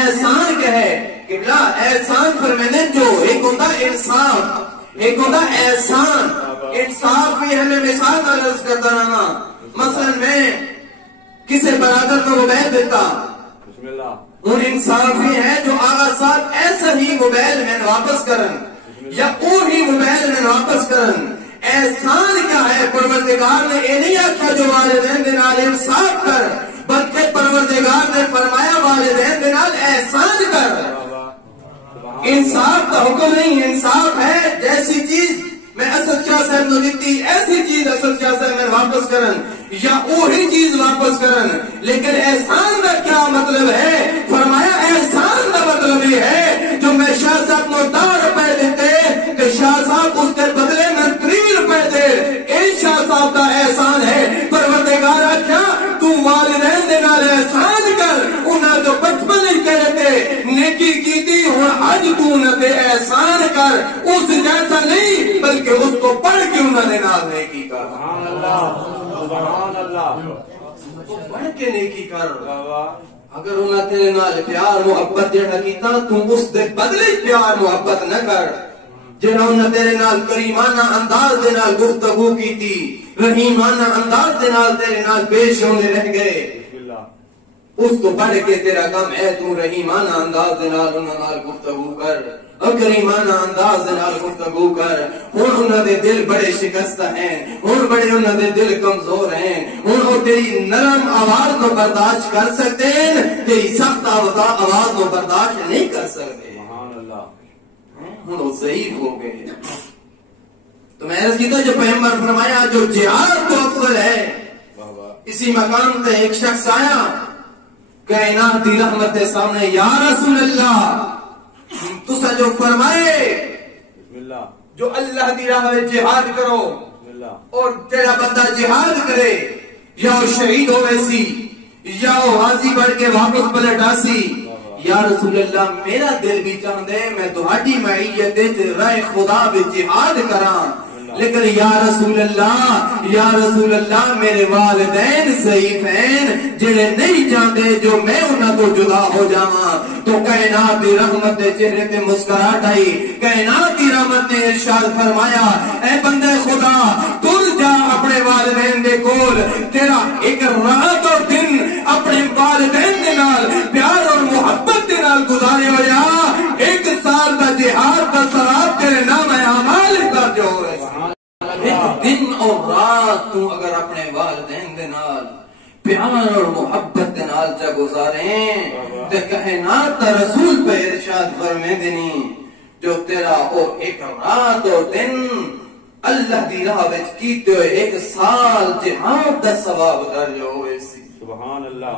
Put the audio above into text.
احسان کیا ہے قبلہ؟ احسان فرمانے جو ایک ہوتا انصاف، ایک ہوتا احسان۔ انصاف بھی ہمیں مثال عرض کرتا رہنا، مثلا میں کسی برادر کو موبائل دیتا، ان انصافی ہے جو آغا صاحب ایسا ہی موبائل میں واپس کرن یا وہی موبائل میں واپس کرن۔ احسان کیا ہے؟ پروردگار نے یہ نہیں آخیا جو والدین دے نال انصاف کر، بلکہ پروردگار نے فرمایا والدین دے نال احسان کر۔ انصاف کا حکم نہیں، انصاف ہے جیسی چیز میں اسد شاہ صاحب نے دیتی ایسی چیز اسد شاہ صاحب میں واپس کرن یا وہی چیز واپس کرن۔ لیکن احسان کا کیا مطلب ہے؟ فرمایا احسان کا مطلب یہ ہے جو میں شاہ صاحب کو 10 روپے دیتے کہ شاہ صاحب اس کے بدلے میں 3 روپے دے، یہ شاہ صاحب کا احسان ہے۔ پروردگار آخیا تو والدین دے نال احسان کر، انہاں جو بچپن ہی کہے تھے نیکی کیتی ہن اج تو نہ تے احسان کر، اس جیسا نہیں بلکہ اس کو پڑھ کے انہوں نے نال نیکی کر۔ سبحان اللہ، سبحان اللہ، پڑھ کے نیکی کر۔ اگر انہوں تیرے نال پیار محبت جڑا کیتا تو اس دے بدلے پیار محبت نہ کر۔ جڑا انہوں تیرے نال کریمانہ انداز دے نال گفتگو کیتی، رحیمانہ انداز دے نال تیرے نال پیش ہونے رہ گئے، اس کو پڑھ کے تیرا کم ہے تو رحیمانہ انداز دے نال انہوں نال گفتگو کر، کریمانہ انداز دے نال گفتگو کر۔ ہن انہوں دے دل بڑے شکستہ ہیں، ہن بڑے انہوں دے دل کمزور ہیں، ہن وہ تیری نرم آواز کو برداشت کر سکتے ہیں، تیری سخت آواز کو برداشت نہیں کر سکتے۔ ہن وہ ضعیف ہو گئے۔ تو میں عرض کیتا جو پیغمبر فرمایا جو جہاد تو افضل ہے، اسی مقام تے ایک شخص آیا کائنات دی رحمت کے سامنے، یا رسول اللہ تسا جو فرمائے جو اللہ دی راہ میں جہاد کرو اور تیرا بندہ جہاد کرے یا وہ شہید ہو ویسی یا وہ غازی بڑھ کے واپس پلٹ آسی، یا رسول اللہ میرا دل بھی چاہندے میں تہاڈی معیت وچ راہ خدا وچ جہاد کراں، لیکن یا رسول اللہ میرے والدین ضعیف ہیں جڑے نہیں چاہتے جو میں انہاں تو جدا ہو جاواں۔ تو کائنات دی رحمت دے چہرے تے مسکراہٹ آئی، کائنات دی رحمت نے ارشاد فرمایا اے بندے خدا تل جا اپنے والدین دے کول، تیرا ایک رات اور دن اپنے والدین دے نال پیار اور محبت دے نال گزارے ہو جا، 1 سال کا جہاد کا ثواب تیرے نام اعمال درج ہوئے۔ ایک دن اور رات تو اگر اپنے والدین دے نال پیار اور محبت دے نال چا گزاریں تے کائنات دا رسول پہ ارشاد فرمے دینی جو تیرا او 1 رات اور دن اللہ دی راہ وچ کیتے ہوئے 1 سال جہاد دا ثواب درج ہوئے سی۔ سبحان اللہ۔